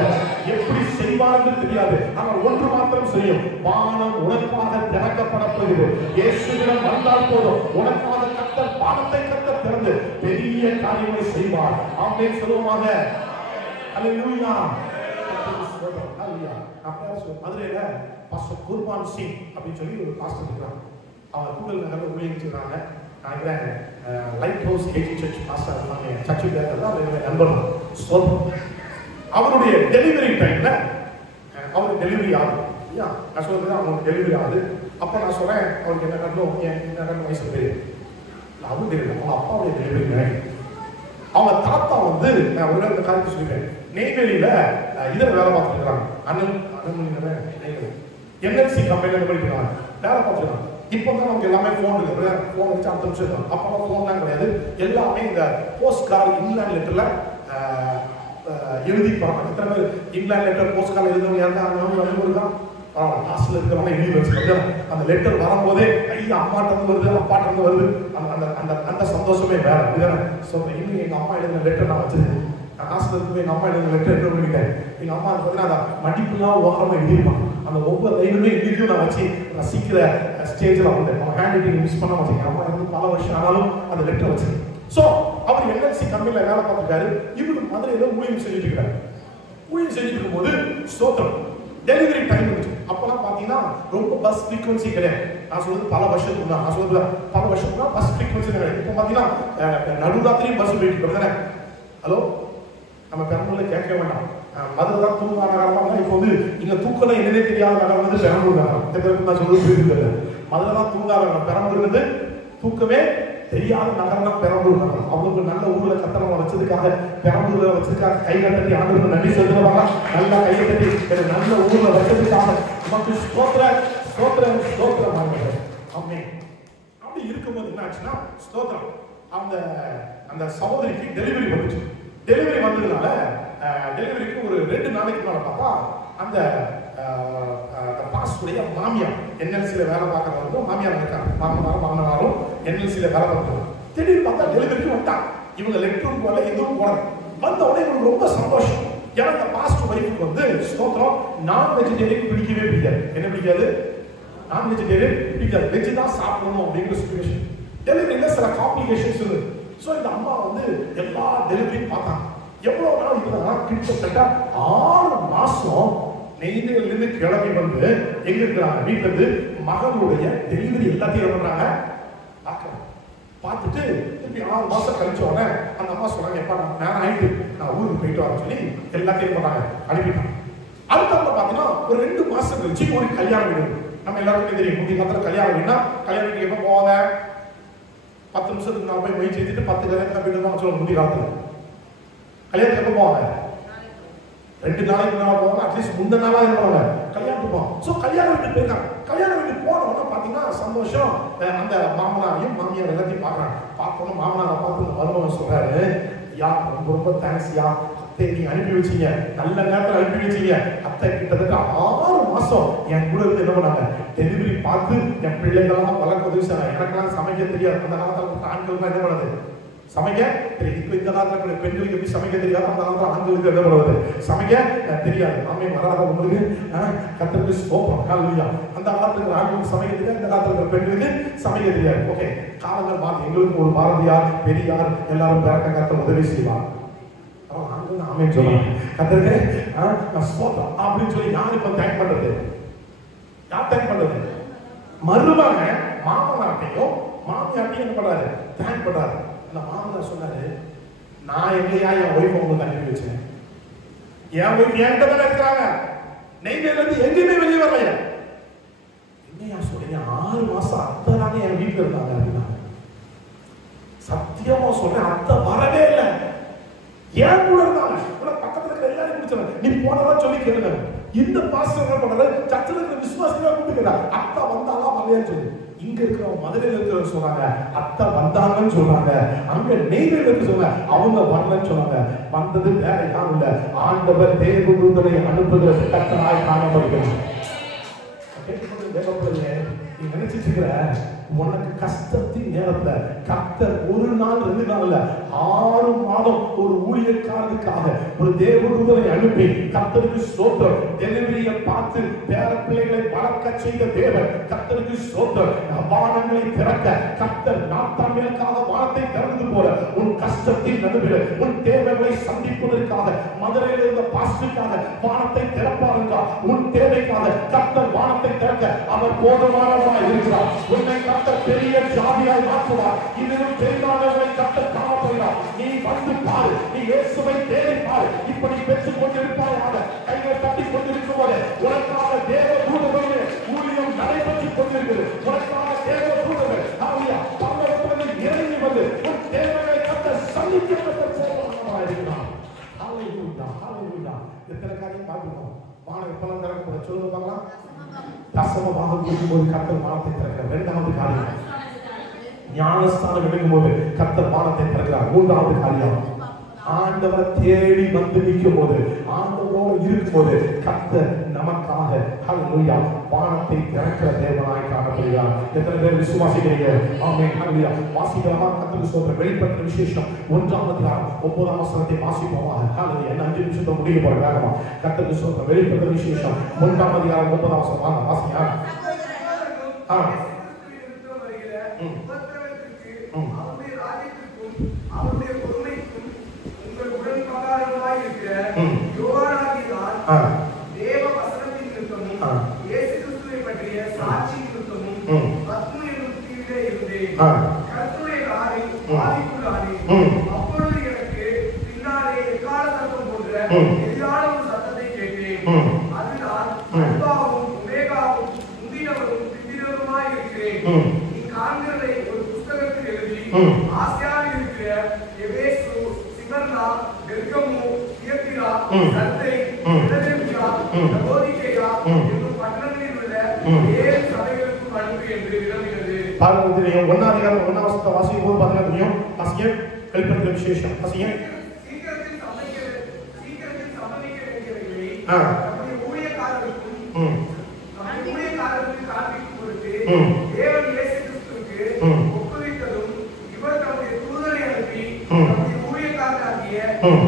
எப்படி செய்வார்கள் தெரியாது, ஆனால் ஒன்று மாத்திரம் செய்யும். வானம் உனக்காக திறக்கப்பட போகிறது. இயேசுவிடம் வந்தால் போதும், உனக்காக கர்த்தர் வானத்தை கர்த்தர் திறந்து பெரிய காரியங்களை செய்வார். ஆமென் சொல்லுவாங்க. அல்லேலூயா. மதுரையில பாஸ்டர் குர்பான் சிங் அப்படின்னு சொல்லி ஒரு பாஸ்டர் இருக்கிறாங்க. அவங்க கூடல் நகர்ல ஊழியர்றாங்க. Light house AG church pastor சர்ச்சுக்கு நண்பர். அவருடைய டெலிவரி டைம்ல அவருக்கு டெலிவரி ஆகுது. நான் சொல்றது அவங்களுக்கு டெலிவரி ஆகுது. அப்ப நான் சொல்றேன், அவருக்கு என்ன கட்டணும், என்ன வயசு தெரியும். அவரும் தெரியல, அவங்க அப்பாவுடைய டெலிவரி. அவங்க தாத்தா வந்து நான் ஒரு இந்த காரியத்தை சொல்லிட்டேன். நெய்வேலியில இதில் வேலை பார்த்துருக்காங்க. என்எல்சி கம்பெனியில் படிக்கிறாங்க, வேலை பார்த்துருக்காங்க. இப்போ தான் நமக்கு எல்லாமே ஃபோன் இருக்கு. ஃபோன் வச்சு அடுத்த நிமிஷம் இருக்கும். அப்போ ஃபோன்லாம் கிடையாது. எல்லாமே இந்த போஸ்ட் கார்டு இங்கிலாந்து லெட்டர்ல எழுதி போறாங்க. எத்தனை பேர் இங்கிலாந்து லெட்டர் போஸ்ட் கார்டு எழுதுறவங்க யாருன்னா காசுல இருக்கிறவங்க எழுதி வச்சுக்கோங்க. அந்த லெட்டர் வரும்போதே ஐயா அம்மாட்ட வருது, அப்பாட்ட வருது. அந்த அந்த அந்த சந்தோஷமே வேற. இதுதானே சொல்றேன். இன்னும் எங்க அம்மா எழுதின லெட்டர் நான் வச்சிருக்கேன். நான் காசுல இருக்கு எங்க அம்மா எழுதின லெட்டர் என்ன பண்ணிட்டேன். எங்க அம்மா பார்த்தீங்கன்னா அந்த மடிப்புலாம் ஓரமா எழுதிருப்பாங்க. அந்த ஒவ்வொரு லைனுமே இன்னைக்கும் நான் வச்சு ரசிக்கிற ஸ்டேஜில் வந்தேன். அவன் ஹேண்ட் ரைட்டிங் மிஸ் பண்ண வச்சுக்கேன். அம்மா இருந்து பல வருஷம் ஆனாலும் அந்த லெட்டர் வச்சிருக்கேன். ஸோ அவர் என்எல்சி கம்பெனியில் வேலை பார்த்துருக்காரு. இவரு மதுரையில் ஊழியம் செஞ்சுட்டு இருக்கிறாரு. ஊழியம் செஞ்சுட்டு இருக்கும்போது ஸ்தோத்திரம் டெலிவரி டைம் இருந்துச்சு. அப்பெல்லாம் பார்த்தீங்கன்னா ரொம்ப பஸ் ஃப்ரீக்வன்சி கிடையாது. நான் சொல்றது பல வருஷத்துக்கு தான். நான் சொல்றது பல வருஷத்துக்கு தான் பஸ் ஃப்ரீக்வன்சி கிடையாது. இப்போ பார்த்தீங்கன்னா நடுராத்திரி பஸ் போயிட்டு தானே. ஹலோ, நம்ம பெரம்பலூர்ல கேட்க வேண்டாம். மதுரைதான் தூங்காத நகரமா. இப்போ வந்து இங்க தூக்கம் என்னன்னே தெரியாத நகரம் வந்து பெரம்பலூர் நகரம். இந்த பேருக்கு நான் சொல்றது புரியுது. மதுரைதான் தூங்காத நகரம். பெரம்பலூர் வந்து தூக்கமே தெரியாத நகரம் தான் பெரம்பலூர் நகரம். அவங்களுக்கு நல்ல ஊர்ல கத்தனமா வச்சதுக்காக, பெரம்பலூர்ல வச்சதுக்காக கையை தட்டி ஆண்டு நன்றி சொல்லுவாங்க. நல்லா கையை தட்டி நல்ல ஊர்ல வச்சதுக்காக நமக்கு ஸ்தோத்திரம் ஸ்தோத்திரம் ஸ்தோத்திரம் ஆண்டவரே. ஆமென். அப்படி இருக்கும்போது என்ன ஆச்சுன்னா ஸ்தோத்திரம் அந்த சகோதரிக்கு டெலிவரி வந்துச்சு. டெலிவரி வந்ததுனால டெலிவரிக்கு ஒரு 2 நாளைக்கு மேல பார்த்தா அந்த பாஸ்டுடைய மாமியார் என்எல்சியில வேலை பார்க்கறவங்க மாமியார் இருக்காங்க. மாமனாரும் என்எல்சியில வேலை பார்க்கறாங்க. திடீர்னு பார்த்தா டெலிவரிக்கு வந்துட்டாங்க. இவங்க லெட்டரும் போல எதுவும் போல வந்த உடனே இவங்களுக்கு ரொம்ப சந்தோஷம். ஏன்னா இந்த பாஸ்ட் வைஃபுக்கு வந்து ஸ்தோத்திரம் நான் வெஜிடேரியன் பிடிக்கவே பிடிக்காது. என்ன பிடிக்காது? நான் வெஜிடேரியன் பிடிக்காது. வெஜ் தான் சாப்பிடணும் அப்படிங்கிற சிச்சுவேஷன். டெலிவரியில சில காம்ப்ளிகேஷன்ஸ் இருக்கு. ஸோ இந்த அம்மா வந்து எல்லா டெலிவரியும் பார்த்தாங்க. எவ்வளவு நாள் இருந்தாங்கன்னா கிட்டத்தட்ட 6 மாசம் நெய்வேலியிலிருந்து கிளம்பி வந்து எங்க இருக்கிறாங்க வீட்டுல இருந்து மகளுடைய டெலிவரி எல்லாத்தையும் பண்றாங்க பார்த்துட்டு திருப்பி 6 மாசம் கழிச்ச உடனே அந்த அம்மா சொல்றாங்க, எப்ப நான் நேரம் ஆயிட்டு நான் ஊருக்கு போயிட்டு வரேன் சொல்லி எல்லாத்தையும் பண்ணாங்க, அனுப்பிட்டாங்க. அடுத்தவங்க பாத்தீங்கன்னா ஒரு 2 மாசம் கழிச்சு ஒரு கல்யாணம் வீடு. நம்ம எல்லாருக்கும் தெரியும் முந்தைய காலத்துல கல்யாணம் வீடுனா கல்யாணம் வீட்டுக்கு எப்ப போவாங்க? 10 நிமிஷத்துக்கு நான் போய் முயற்சி செய்துட்டு 10 கல்யாணத்துக்கு போயிட்டு தான் சொல்லுவாங்க. முந்தைய காலத்துல கல்யாணத்துக்கு எப்ப போவாங்க? 2 நாளைக்கு மேல போவாங்க. அட்லீஸ்ட் முந்தின நாளா இருப்பாங்க கல்யாணத்துக்கு போவாங்க. சோ கல்யாண வீட்டுக்கு போயிருக்காங்க. கல்யாண வீட்டுக்கு போன உடனே பாத்தீங்கன்னா சந்தோஷம். அந்த மாமனாரையும் மாமியார் எல்லாத்தையும் பாக்குறாங்க. பார்த்தோன்னு மாமனாரை பார்த்து மருமகன் சொல்றாரு, யா ரொம்ப ரொம்ப தேங்க்ஸ் யா, அத்தை நீ அனுப்பி வச்சீங்க, நல்ல நேரத்தில் அனுப்பி வச்சீங்க. அத்தை கிட்டத்தட்ட 6 மாசம் என் கூட இருந்து என்ன பண்ணாங்க, டெலிவரி பார்த்து என் பிள்ளைகள்லாம் வளர்க்க உதவி செய்றாங்க. எனக்கெல்லாம் சமைக்க தெரியாது. அந்த காலத்தில் ஆண்களுக்கு என்ன பண்ணுது, சமைக்க தெரியும். இப்போ இந்த காலத்தில் பெண்களுக்கு எப்படி சமைக்க தெரியாது, அந்த காலத்தில் ஆண்களுக்கு என்ன பண்ணுவது சமைக்க தெரியாது. நாமே வராத உங்களுக்கு கத்தருக்கு ஸ்தோத்திரம். ஹல்லேலூயா. அந்த காலத்துல ஆண்களுக்கு சமைக்க தெரியாது, இந்த காலத்துல பெண்களுக்கு சமைக்க தெரியாது. ஓகே, காலங்கள் மாறி எங்களுக்கு ஒரு பாரதியார் பெரியார் எல்லாரும் பேரக்க கத்த உதவி செய்வார். ஆண்கள் ஆமே சொல்லுவாங்க கத்தருக்கு ஸ்தோத்திரம் அப்படின்னு சொல்லி யார் இப்ப தேங்க் பண்றது? யார் தேங்க் பண்றது? மருமக மாமனாட்டையும் மாமியாட்டையும் என்ன பண்றாரு? தேங்க் பண்றாரு. அந்த மாமனார் சொன்னாரு, நான் எங்கேயா என் ஒய்ஃப் உங்களுக்கு அனுப்பி வச்சேன், என் ஒய்ஃப் என்கிட்ட தானே இருக்கிறாங்க, நெய்வேலில இருந்து எங்கேயுமே வெளியே வரலையா? என்னையா சொல்றீங்க? 6 மாசம் அத்தை தானே என் வீட்டுல இருந்தாங்க அப்படின்னா. சத்தியமா சொல்றேன், அத்தை வரவே இல்லை, ஏன் கூட இருந்தாங்க. பக்கத்துல இருக்கிற எல்லாரும் முடிச்சாங்க. நீ போனதான் சொல்லி கேளுங்க. இந்த பாஸ்டர் என்ன பண்றாரு, சர்ச்சில் இருக்கிற விசுவாசிகளா கூப்பிட்டுக்கிறார், அத்தை வந்தாலா வரலையான்னு சொல்லி. இங்க இருக்கிற மதுரையில இருக்கிற சொல்றாங்க அத்தை வந்தாங்கன்னு சொல்றாங்க. அங்க நெய்வேலில இருந்து சொல்றாங்க அவங்க வரலன்னு சொன்னாங்க. வந்தது வேற யாரும் இல்ல, ஆண்டவர் தேவதூதனை அனுப்புகிற கர்த்தராய் காணப்படுகிறார். நீ நினைச்சிட்டு இருக்கிற உனக்கு கஷ்டத்தின் நேரத்துல கர்த்தர் 1 நாள் 2 நாள் இல்ல 6 மாதம் ஒரு ஊழியக்காரனுக்காக ஒரு தேவதூதனை அனுப்பி கர்த்தருக்கு ஸ்தோத்திரம், டெலிவரியை பார்த்து பேர பிள்ளைகளை வளர்க்க செய்த தேவன் கர்த்தருக்கு ஸ்தோத்திரம். வானங்களை திறக்க கர்த்தர் நாத்தான்களுக்காக வானத்தை திறந்து போல உன் கஷ்டத்தின் நடுவில் உன் தேவைகளை சந்திப்பதற்காக மதுரையில் இருந்த பாஸ்டுக்காக வானத்தை திறப்பாருங்க. உன் தேவைக்காக கர்த்தர் வானத்தை திறக்க அவர் போதுமானவராய் இருக்கிறார். உன்னை கர்த்தர் பெரிய ஜாதியாய் மாற்றுவார். இதிலும் பெரிதானவர்களை கர்த்தர் காணப்படுகிறார். நீ வந்து பாரு, நீ இயேசுவை தேடி பாரு. இப்படி பெற்றுக் கொண்டிருப்பாயாக கைகளை தட்டிக் கொண்டிருக்கும் போது உனக்காக தேவ தூதர்களுடைய ஊழியம் நடைபெற்றுக் கொண்டிருக்கிறது. உனக்காக தேவ தூதர்கள் பரலோகத்திலிருந்து இறங்கி வந்து உன் தேவைகளை கர்த்தர் சந்திக்கப்பட்ட போதுமானவராய் இருக்கிறார். ஹல்லேலூயா, ஹல்லேலூயா. எத்தனை காரியம் பார்க்கிறோம். வானம் எப்பெல்லாம் திறக்கப்பட சொல்லுங்க பார்க்கலாம். தசமமாக கொடுக்கும்போது கர்த்தர் வானத்தை திறக்கிறார். 2வது காரியம் ஞானஸ்தானம் எடுக்கும்போது கர்த்தர் வானத்தை திறக்கிறார். 3வது காரியம் ஆண்டவரை தேடி வந்து நிற்கும் போது ஆண்டவரோடு இருக்கும்போது கர்த்தர் நமக்காக ஹல்லேலூயா வானத்தை திறக்கிற தேவனாய் காணப்படுகிறார். எத்தனை பேர் விசுவாசிக்கிறீங்க? ஆமென், ஹல்லேலூயா. வாசிக்கிறோமா? கர்த்தருக்கு ஸ்தோத்திரம். வெளிப்பட்ட விசேஷம் 1ஆம் அதிகாரம் 9ஆம் வசனத்தை வாசிப்போமா? ஹல்லேலூயா. என்ன 5 நிமிஷத்துல முடிய போற வேகமா. கர்த்தருக்கு ஸ்தோத்திரம். வெளிப்பட்ட விசேஷம் 1ஆம் அதிகாரம் 9ஆம் வசனம் வாசிங்க. அவருடைய பொறுமைக்கும் உங்கள் உடன்படாதவராய் இருக்கிற யோவானாகியால் தேவ வசனத்தின் நிமித்தமும் இயேசு கிறிஸ்துவை பற்றிய சாட்சி நிமித்தமும் பத்மு என்னும் தீவிலே இருந்தேன். கர்த்தருடைய நாளை ஆவிக்குள்ளானே. அப்பொழுது எனக்கு பின்னாலே எக்கால சத்தம் போன்ற எதிரான ஒரு நீ காண்கிறதை ஒரு புத்தகத்தில் எழுதி ஆசியாவில் இருக்கிற எபேசு, சிமர்னா, பெர்கமு, தியத்திரா, சர்தை, பிலதெல்பியா, லவோதிகேயா என்னும் பட்டணங்களில் உள்ள 7 சபைகளுக்கும் அனுப்பு என்று விளம்புகிறது. பாருங்க தெரியும். 1ஆம் அதிகாரம் 1ஆம் வசனத்தை வாசிக்கும் போது பார்த்தீங்கன்னா தெரியும். வாசிங்க. வெளிப்படுத்தின விசேஷம் வாசிங்க. சீக்கிரத்தில் சம்பவிக்க வேண்டியவைகளை நம்முடைய ஊழியக்காரருக்கும் காண்பிக்கும் பொருட்டு தேவன் இயேசு கிறிஸ்துவுக்கு ஒப்புவித்ததும் இவர் தம்முடைய தூதரை அனுப்பி நம்முடைய ஊழியக்காரராகிய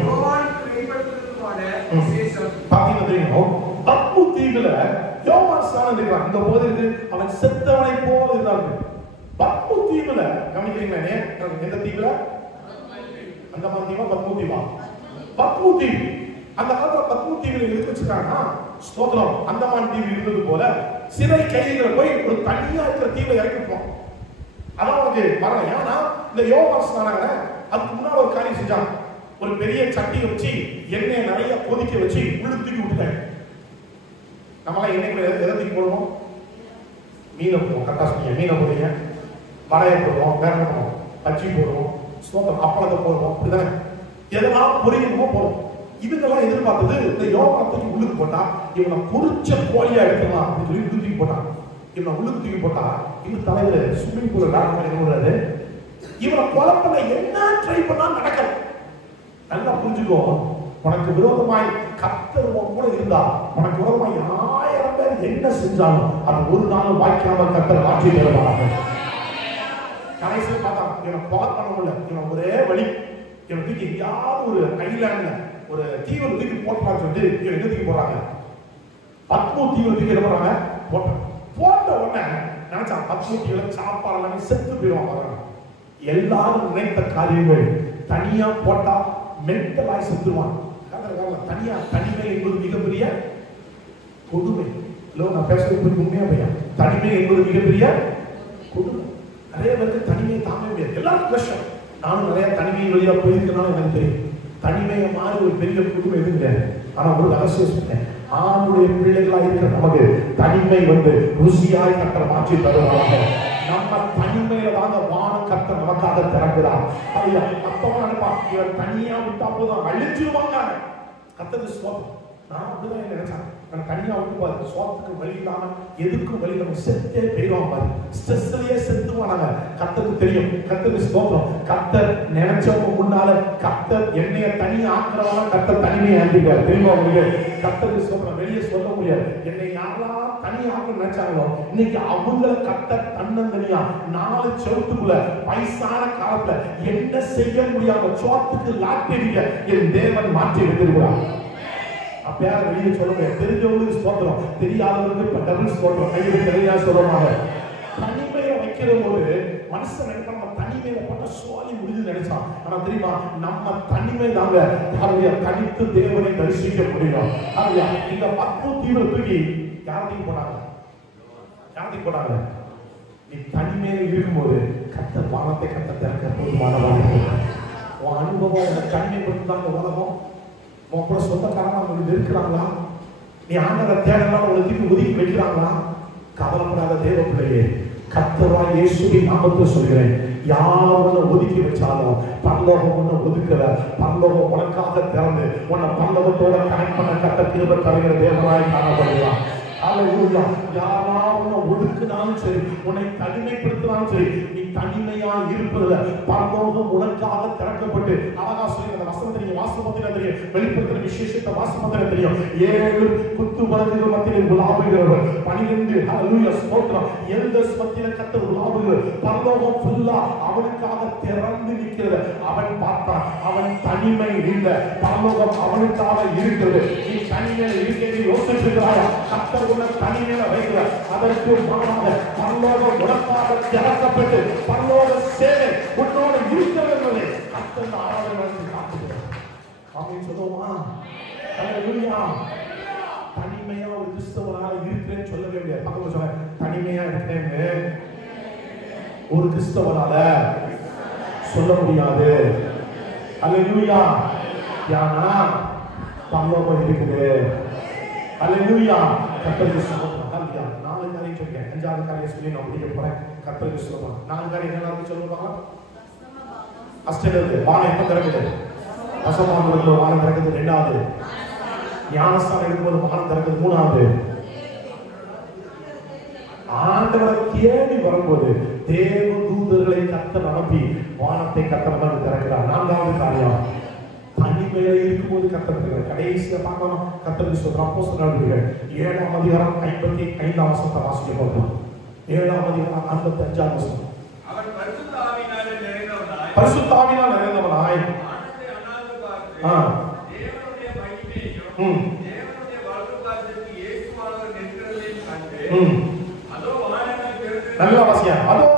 யோவானுக்கு வெளிப்படுத்துவதுமான விசேஷம். பாத்தீங்கன்னா தெரியும். பத்மு தீவுல யோவான் ஸ்நானம் இருக்கிறான். அந்த போது அவன் செத்தவனை போல இருந்தாங்க. பத்மு தீவுல கவனிக்கிறீங்களே, எந்த தீவுல? அந்தமான் தீவா பத்மு தீவா? பத்மு தீவு. அந்த காலத்துல பத்மு தீவுல இருக்கு வச்சிருக்காங்கன்னா ஸ்தோத்திரம். அந்தமான் தீவு இருந்தது போல சிறை கைதிகளை போய் ஒரு தனியா இருக்கிற தீவை இறக்கிப்போம். அதான் உனக்கு வரல. ஏன்னா இந்த யோவான் ஸ்நானங்க அதுக்கு முன்னாடி ஒரு காரியம் செஞ்சாங்க. ஒரு பெரிய சட்டியை வச்சு எண்ணெயை நிறைய கொதிக்க வச்சு உள்ளுக்கு தூக்கி விட்டுட்டாங்க. நம்மளாம் எண்ணெய்க்குள்ள எதை தூக்கி போடுவோம்? மீனை போடுவோம். கரெக்டா சொன்னீங்க. மீனை போடுவீங்க, வடையை போடுவோம், வேற என்ன போடுவோம்? பச்சி போடுவோம், ஸ்தோத்திரம் அப்பளத்தை போடுவோம். அப்படிதானே? எதெல்லாம் பொரியணுமோ போடுவோம். இதுக்கெல்லாம் எதிர்பார்த்தது இந்த யோவானத்துக்கு உள்ளுக்கு போட்டா இவனை பொரிச்ச கோழியா எடுக்கலாம் அப்படின்னு சொல்லி தூக்கி போட்டான். இவனை உள்ளுக்கு தூக்கி போட்டா இவன் தலைவர் ஸ்விம்மிங் பூல் டாக்டர் என்ன பண்றாரு? இவனை கொலை பண்ண என்ன ட்ரை பண்ணா நடக்கல. நல்லா புரிஞ்சுக்கோ. உனக்கு விரோதமாய் கர்த்தர் கூட இருந்தா உனக்கு விரோதமாய் 1000 பேர் என்ன செஞ்சாலும் அது ஒரு நாள் வாய்க்காம கர்த்தர் ஆட்சி தருவாங்க. கடைசியில் பார்த்தா இவனை கொலை பண்ண முடியல. இவன் ஒரே வழி, இவன் தூக்கி எங்கேயாவது ஒரு ஐலாண்ட்ல ஒரு தீவிர தூக்கி போட்டான்னு சொல்லிட்டு இவன் எங்க தூக்கி போடுறாங்க? பத்மு தீவிர தூக்கி என்ன பண்றாங்க? போட்ட உடனே நினைச்சா பத்மு தீவிர சாப்பாடு எல்லாமே செத்து போயிடுவாங்க. எல்லாரும் நினைத்த காரியங்கள் தனியா போட்டா மென்டலாய் செத்துருவான். தனியா தனிமை என்பது மிகப்பெரிய கொடுமை. நான் பேசுறது உண்மையா பையன்? தனிமை என்பது மிகப்பெரிய கொடுமை. நிறைய பேருக்கு தனிமையை தாங்க முடியாது. எல்லாருக்கும் கஷ்டம். நானும் நிறைய தனிமை வழியா போயிருக்கனால எனக்கு தெரியும். தனிமையை மாறி ஒரு பெரிய கொடுமை எதுவும் கிடையாது. ஆனா ஒரு ரகசியம் சொன்னேன். ஆணுடைய பிள்ளைகளா இருக்கிற நமக்கு தனிமை ருசியாய் கர்த்தர் மாற்றி தருவாங்க. நம்ம தனிமையில தாங்க வானம் கர்த்தர் நமக்காக திறக்கிறார். ஐயா அப்பவா நினைப்பா இவர் தனியா விட்டா போதும் அழிஞ்சிருவாங்க. கர்த்தருக்கு ஸ்தோத்திரம். நான் அப்படிதான் நினைச்சேன். நான் தனியா விட்டு பாரு, சோத்துக்கு வழி இல்லாம எதுக்கும் வழி நம்ம செத்தே போயிடுவான் பாரு. ஸ்ட்ரெஸ்லயே செத்துவானாங்க. கர்த்தருக்கு தெரியும். கர்த்தருக்கு ஸ்தோத்திரம். கர்த்தர் நினைச்சவங்க முன்னால கர்த்தர் என்னைய தனியா ஆக்குறவங்க கர்த்தர் தனிமையை ஆக்கிட்டார். தெரியுமா உங்களுக்கு? கர்த்தருக்கு ஸ்தோத்திரம். வெளியே சொல்ல முடியாது. என்னை யாரெல்லாம் தனியா ஆக்க நினைச்சாங்களோ இன்னைக்கு அவங்கள கர்த்தர் தன்னந்தனியா 4 செவத்துக்குள்ள வயசான காலத்துல என்ன செய்ய முடியாம சோத்துக்கு லாட்டரியில என் தேவன் மாற்றி எடுத்திருக்கிறார். அப்ப வெளியே சொல்ல முடியாது. தெரிஞ்சவங்களுக்கு ஸ்தோத்திரம், தெரியாதவங்களுக்கு டபுள் ஸ்தோத்திரம். கையில் தெரியா சொல்லுவாங்க. தனிமையை வைக்கிற போது மனுஷன் நினைப்பா நம்ம தனிமையில போட்ட சோழி முடிஞ்சு நினைச்சான். ஆனா தெரியுமா நம்ம தனிமை தாங்க தனித்து தேவனை தரிசிக்க முடியும். இந்த 10 தீவிர தூக்கி யாரையும் போனாங்க? யாரையும் போனாங்க? நீ தனிமையில இருக்கும்போது கர்த்தர் வானத்தை கர்த்தர் திறக்க போதுமானவங்க. உன் அனுபவம் உன்னை தனிமைப்படுத்தாங்க. உலகம் உன் கூட சொந்தக்காரங்க உங்களுக்கு இருக்கிறாங்களா? நீ ஆண்டவரை தேடலாம் உங்களுக்கு ஒதுக்கி வைக்கிறாங்களா? கவலைப்படாத தேவ பிள்ளையே, கர்த்தராகிய இயேசுவின் நாமத்தை சொல்கிறேன். யார் உன்னை ஒதுக்கி வச்சாலும் பரலோகம் உன்னை ஒதுக்கல. பரலோகம் உனக்காக திறந்து உன்னை பரலோகத்தோட கனெக்ட் பண்ண கர்த்தர் கிருபை தருகிற தேவனாய் காணப்படுகிறார். அல்லேலூயா. யாராவது ஒதுக்குனாலும் சரி, உன்னை தனிமைப்படுத்தினாலும் சரி, நீ தனிமையா இருப்பதில்ல. பரலோகம் உனக்காக திறக்கப்பட்டு அழகா சொல்லி அந்த வசனத்தை நீங்க வாசிப்பதில் தெரியும். வெளிப்படுத்துற விசேஷத்தை வாசிப்பதில் தெரியும். 7 குத்து வழக்குகள் மத்தியில் உலாவுகிறவர் 12 அல்லேலூயா ஸ்தோத்திரம் எல்டர்ஸ் மத்தியில கர்த்தர் உலாவுகிறார். பரலோகம் ஃபுல்லா அவனுக்காக திறந்து நிற்கிறது. அவன் பார்த்தான், அவன் தனிமை இல்லை. பரலோகம் அவனுக்காக இருக்கிறது. நீ தனிமையில் இருக்கிறது யோசிக்கிறாயா? கர்த்தர் உன்னை தனிமையில வைக்கிறார். அதற்கு மாறாக பரலோகம் உனக்காக திறக்கப்பட்டு பரலோக சேவை உன்னோடு இருக்கிறவர்களே கர்த்தர் ஆராதனை காட்டுகிறார். ஆமென் சொல்லுவோமா? அல்லேலூயா. தனிமையா ஒரு கிறிஸ்தவனாக இருக்கிறேன்னு சொல்லவே முடியாது. பக்கத்துல சொல்ல தனிமையா இருக்கிறேன்னு ஒரு கிறிஸ்தவனால சொல்ல முடியாது. அல்லேலூயா. யானா பரலோகம் இருக்குது. அல்லேலூயா. கர்த்தருக்கு ஸ்தோத்திரம். 4 காரியம் சொல்லிட்டேன். 5வது காரியம் சொல்லி நான் முடிக்க போறேன். கர்த்தருக்கு சொல்லுவாங்க 4 காரியம் என்ன சொல்லுவாங்க? அஷ்டகிறது வானம் எப்ப திறக்குது? அசமானம் இருக்கும்போது வானம் திறக்குது. 2வது ஞானஸ்தானம் இருக்கும்போது வானம் திறக்குது. 3வது ஆண்டவரை தேடி வரும்போது தேவ தூதர்களை கர்த்தர் அனுப்பி வானத்தை கர்த்தர் திறக்கிறார். 4வது காரியம் தனிமையில இருக்கும்போது கர்த்தர். கடைசியா பார்க்கலாம் கர்த்தருக்கு சொல்ற அப்போஸ்தலர் நடவடிக்கைகள் 7ஆம் அதிகாரம் 55ஆம் வசனத்தை வாசிக்க போகிறோம். 7ஆம் அதிகாரம் 55ஆம் வசனம். அவன் பரிசுத்த ஆவியினாலே நிறைந்தவனாய் பரிசுத்த ஆவியினால் நிறைந்தவனாய் வானத்தை அண்ணாந்து பார்த்து தேவனுடைய மகிமையையும் தேவனுடைய வலது பாதத்திற்கு இயேசுவானவர் நிற்கிறதையும் கண்டு அதோ வானங்கள் திறந்து நல்ல வாசியா அதோ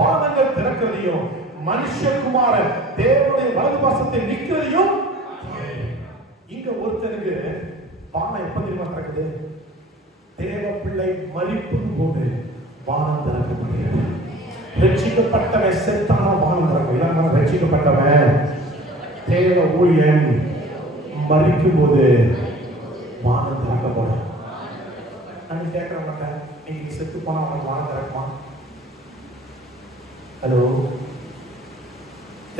வானங்கள் திறக்கிறதையும் மனுஷகுமாரன் தேவனுடைய வலது பாசத்தை நிற்கிறதையும். இங்க ஒருத்தருக்கு வானம் எப்ப தெரியுமா திறக்குது? தேவ பிள்ளை மரிக்கும் போது வானம் திறக்கப்படுகிறது. ரட்சிக்கப்பட்டவன் செத்தான வானம் திறக்கும். இல்லாம ரட்சிக்கப்பட்டவன் தேவ ஊழியன் மரிக்கும் போது வானம் திறக்கப்படும். நான் கேட்கிற மாட்டேன், நீங்க செத்து போனா அவனுக்கு வானம் திறக்குமா? ஹலோ,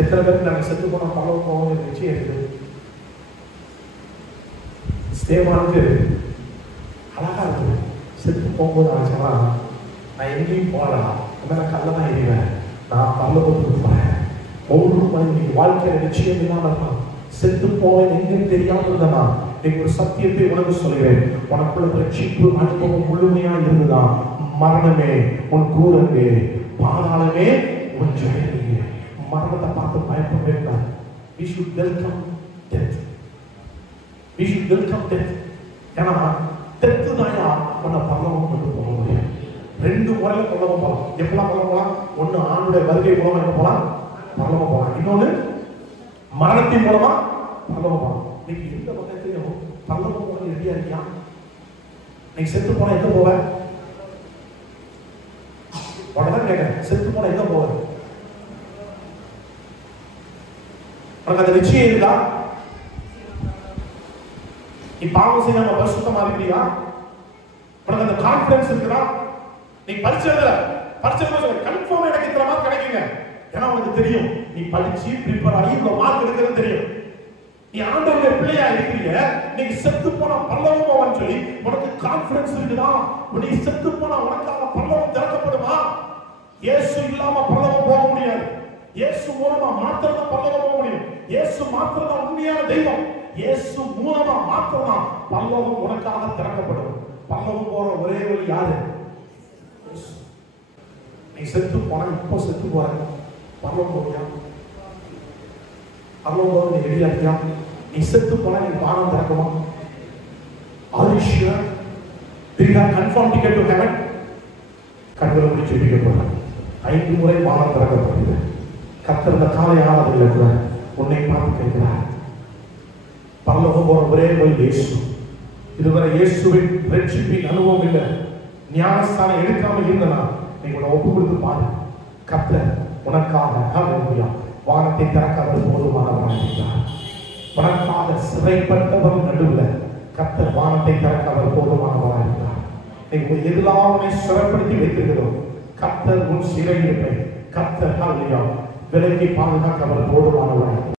எத்தனை பேருக்கு நாங்கள் செத்து போன பரவ போவோம் நிச்சயம் இருக்குது. ஸ்தேவானுக்கு அழகா இருக்குது. செத்து போகும்போது ஆச்சுன்னா நான் எங்கேயும் போகலாம், நான் கல்ல தான் எறிவேன், நான் பரலோகத்துக்கு போறேன். ஒவ்வொரு மனிதன் வாழ்க்கையில நிச்சயம் இல்லாம இருக்கான். செத்து போவேன் எங்கன்னு தெரியாம இருந்தனா நீங்க ஒரு சத்தியத்தை உனக்கு சொல்கிறேன். உனக்குள்ள ரட்சிப்பு அனுபவம் முழுமையா இருந்துதான் மரணமே உன் கூரங்கே, பாதாளமே உன் ஜெயமே. மரணத்தை பார்த்து பயப்படவே கூடாது. We should welcome death. We should welcome death. ஏன்னா death தாயா உன்னை பரலோகம் கொண்டு போக முடியும். 2 முறையில பரலோகம் போகலாம். எப்பெல்லாம் பரலோகம் போகலாம்? ஒண்ணு ஆண்டுடைய வருகை மூலமா எங்க போகலாம்? பரலோகம் போகலாம். இன்னொன்னு மரணத்தின் மூலமா பரலோகம் போகலாம். நீங்க எந்த பக்கத்தையும் பரலோகம் போக ரெடியா இருக்கியா? நீ செத்து போனா எங்க போவ? உடனே கேட்க, செத்து போனா எங்க போவ? உனக்கு அந்த நிச்சயம் இருக்கா? நீ பாவம் செய்யாம பரிசுத்தமா இருக்கிறியா? உனக்கு அந்த கான்ஃபிடன்ஸ் இருக்குதா? நீ பரிச்சையில கன்ஃபார்ம் எனக்கு இந்த மார்க் கிடைக்குங்க. ஏன்னா உனக்கு தெரியும் நீ படிச்சு ப்ரிப்பேர் ஆகி இவ்வளவு மார்க் எடுக்கிறது தெரியும். நீ ஆண்டவருடைய பிள்ளையா இருக்கிறீங்க. நீங்க செத்து போனா பரலோகம் போவான்னு சொல்லி உனக்கு கான்ஃபிடன்ஸ் இருக்குதா? நீ செத்து போனா உனக்காக பரலோகம் திறக்கப்படுமா? இயேசு இல்லாம பரலோகம் போக முடியாது. இயேசு மூலமா மாத்திரம் தான் பரலோகம் போக முடியும். இயேசு மாத்திரம் தான் உண்மையான தெய்வம். இயேசு மூலமா மாத்திரம் தான் பரலோகம் உனக்காக திறக்கப்படும். பரலோகம் போற ஒரே வழி யாரு? நீ செத்து போனா இப்போ செத்து போற பரலோகம் போறியா? பரலோகம் போற நீ ரெடியா இருக்கியா? நீ செத்து போனா நீ வானம் திறக்குமா? Are you sure? Do you have confirmed ticket to heaven? கண்களை முடிச்சு ஜெபிக்க போறேன். 5 முறை வானம் திறக்கப்படுகிறது. கர்த்தர் இந்த காலை ஆராதனையில கூட உன்னை பார்த்து கேட்கிறார். பரலோகம் போற ஒரே வழி இயேசு. இதுவரை இயேசுவின் ரட்சிப்பின் அனுபவம் இல்லை, ஞானஸ்தானம் எடுக்காம இருந்தனா நீ உன்னை ஒப்பு கொடுத்து பாரு. கர்த்தர் உனக்காக வானத்தை திறக்க அவர் போதுமானவராக இருக்கிறார். உனக்காக சிறைப்பட்டவர் நடுவில் கர்த்தர் வானத்தை திறக்க அவர் போதுமானவராக இருக்கிறார். நீ எதெல்லாம் உன்னை சிறைப்படுத்தி வைத்திருக்கிறோம், கர்த்தர் உன் சிறையிருப்பை கர்த்தர் விலைக்கு பாதுகாக்க அவர் போதுமானவராக